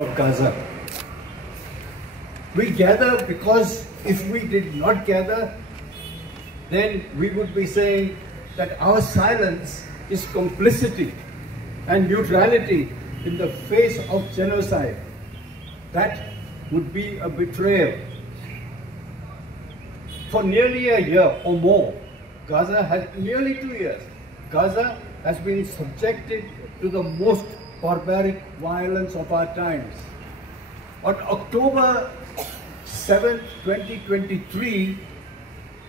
of Gaza. We gather because if we did not gather, then we would be saying that our silence is complicity and neutrality in the face of genocide. That would be a betrayal. For nearly a year or more, nearly 2 years, Gaza has been subjected to the most barbaric violence of our times. On October 7, 2023,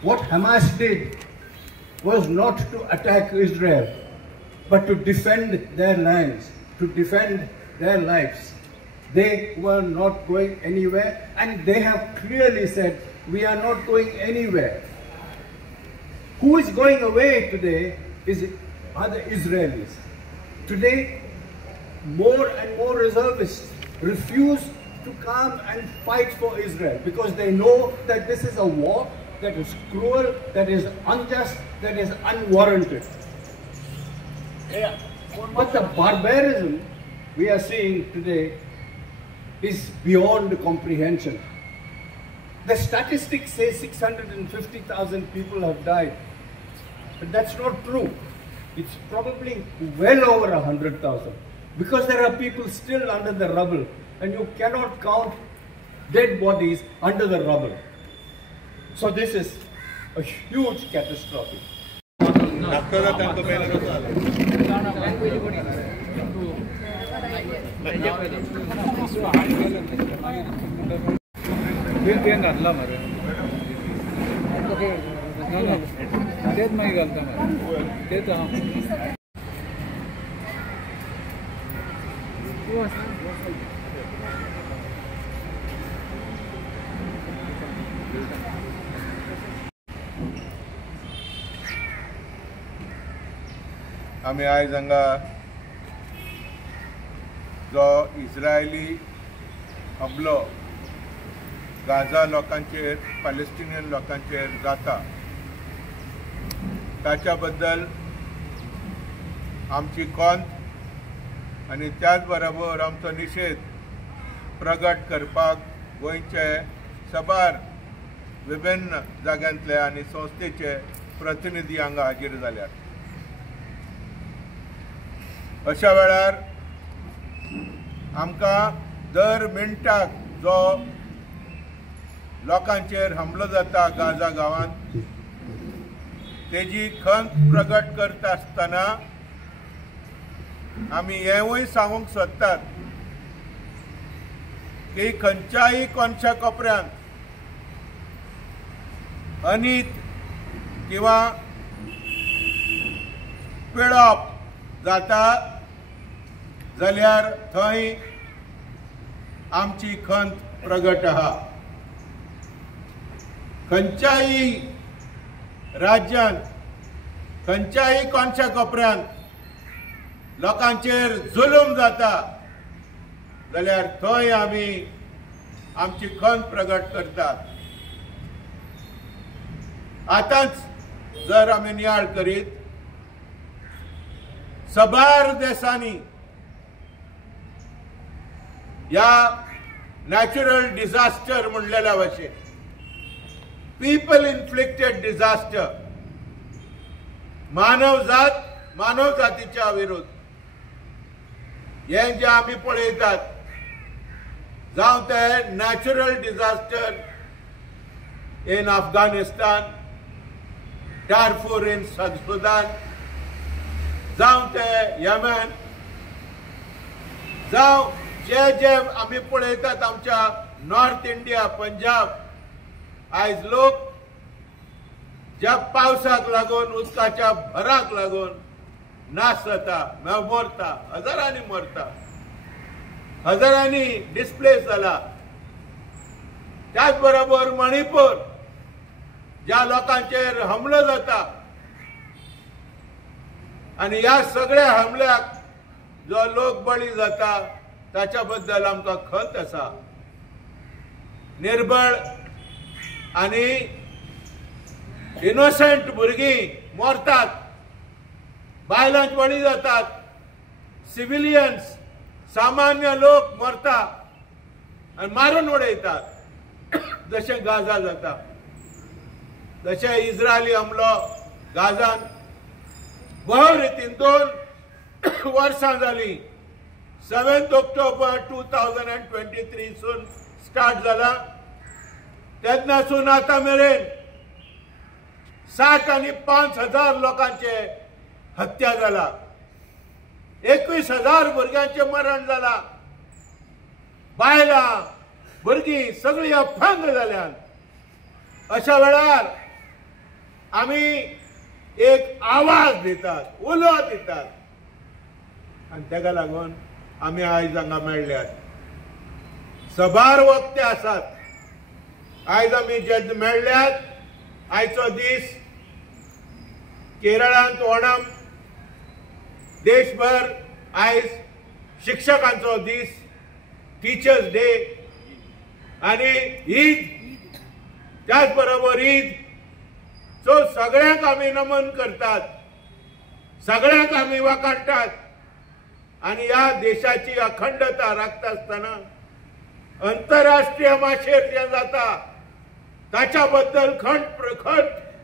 what Hamas did was not to attack Israel, but to defend their lands, to defend their lives. They were not going anywhere, and they have clearly said, we are not going anywhere. Who is going away today are the Israelis. Today, more and more reservists refuse to come and fight for Israel because they know that this is a war that is cruel, that is unjust, that is unwarranted. But the barbarism we are seeing today is beyond comprehension. The statistics say 650,000 people have died, but that's not true. It's probably well over 100,000 because there are people still under the rubble, and you cannot count dead bodies under the rubble. So this is a huge catastrophe. आमी आयज हांगा जो Israeli हमलो गाजा लोकांचेर Palestinian लोकांचेर जाता ताच्या बद्दल आमची खंत आनी त्याच बरोबर आमचो निशेध प्रगट करपाक गोंयचे सबार विभिन्न जाग्यांतले आनी संस्थेचे प्रतिनिधी हांगा हाजीर जाल्यात. अशा वेळार आमकां दर मिनटाक जो लोकांचेर हमलो जाता गाजा गांवांत तेजी खंत प्रगट करता आसतना आमी हेंवूय सांगूंक सोदतात की खंयच्याय कोणच्या कोपऱ्यांत अनीत किंवा पिळप जाता जाल्यार थंय आमची खंत प्रगट आहा. खंयच्याय राज्यांत खंयच्याय कोणच्या कोपऱ्यांत लोकांचेर जुलूम जाता जाल्यार थंय आमी आमची खंत प्रगट करतात. आतांच जर आमी नियाळ करीत सबार देशांनी ह्या नॅचरल डिझास्टर म्हणलेल्या भाशेन पीपल इन्फ्लिक्टेड डिझास्टर मानव जातीच्या विरोध हे जे आमी पळयतात जावं ते natural disaster in Afghanistan, Darfur in Sudan, जावं ते येमेन, जावं जे आमी पळयतात आमच्या नॉर्थ इंडिया पंजाब आयज लोक ज्या पावसाक लागून उदकाच्या भराक लागून नाश जाता, मरता, हजारांनी मरता, हजारांनी डिस्प्लेस जाला. त्याच बरोबर मणिपूर ज्या लोकांचेर हमलो जाता आणि ह्या सगळ्या हमल्याक जो लोक बळी जाता ताच्या बद्दल आमकां खंत आसा. निर्बळ आणि इनोसेंट भुरगीं मरतात, बायलांच बळी जातात, सिव्हिलियन्स सामान्य लोक मरता. आणि मारून उडयतात जशे गाजा जाता जशे इस्रायली हमलो गाजान बरो रितीन 2 वर्सां जाली 7 ऑक्टोबर 2023 सून स्टार्ट जाला तेन्नासून आता मेरेन 60 आणि 5,000 लोकांचे हत्या जाला 21,000 भुरग्यांचे मरण जाला बायलां भुरगीं सगळीं अफंग जाल्यात अशा वेळार आमी एक आवाज दितात उलो दितात आणि तेका लागून आमी आयज हांगा मेळ्ळ्यात सभार वक्ते आसात आयज आमी जे मेळ्ळ्यात आयचो दीस केरळांत ओणम देशभर आयज शिक्षकांचो दीस टीचर्स डे आणि ईद त्याच बरोबर ईद सो सगळ्यांक आमी नमन करतात सगळ्यांक आमी वखाणटात आणि या देशाची अखंडता राखता असताना आंतरराष्ट्रीय माचयेर जे जाता ताच्या बद्दल खंत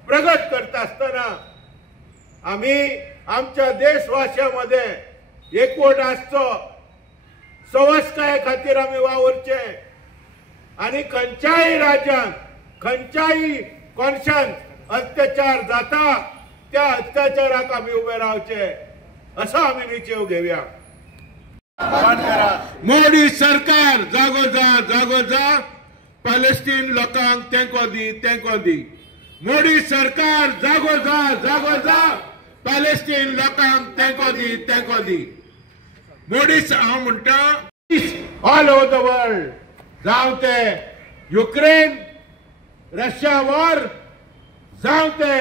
प्रगट करता असताना आम्ही आमच्या देशवासियांमध्ये एकवट आसचो संस्कारा खातीर आमी वावरचे आणि खंयच्याय राज्यांत खंयच्याय कोनशान अत्याचार जाता त्या अत्याचाराक आमी उबे रावचे असो आमी निश्चय घेवया मोदी सरकार जागो जा पॅलेस्टीन लोकांक तेंको दी मोदी सरकार जागो जा पॅलेस्टीन लोकांक तेंको दी मोदी हांव म्हणटा ऑल ओव्हर द वर्ल्ड जावं ते युक्रेन रशिया वॉर जावं ते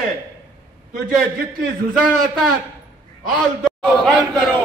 तुझे जितली झुजां जातात ऑल बंद करो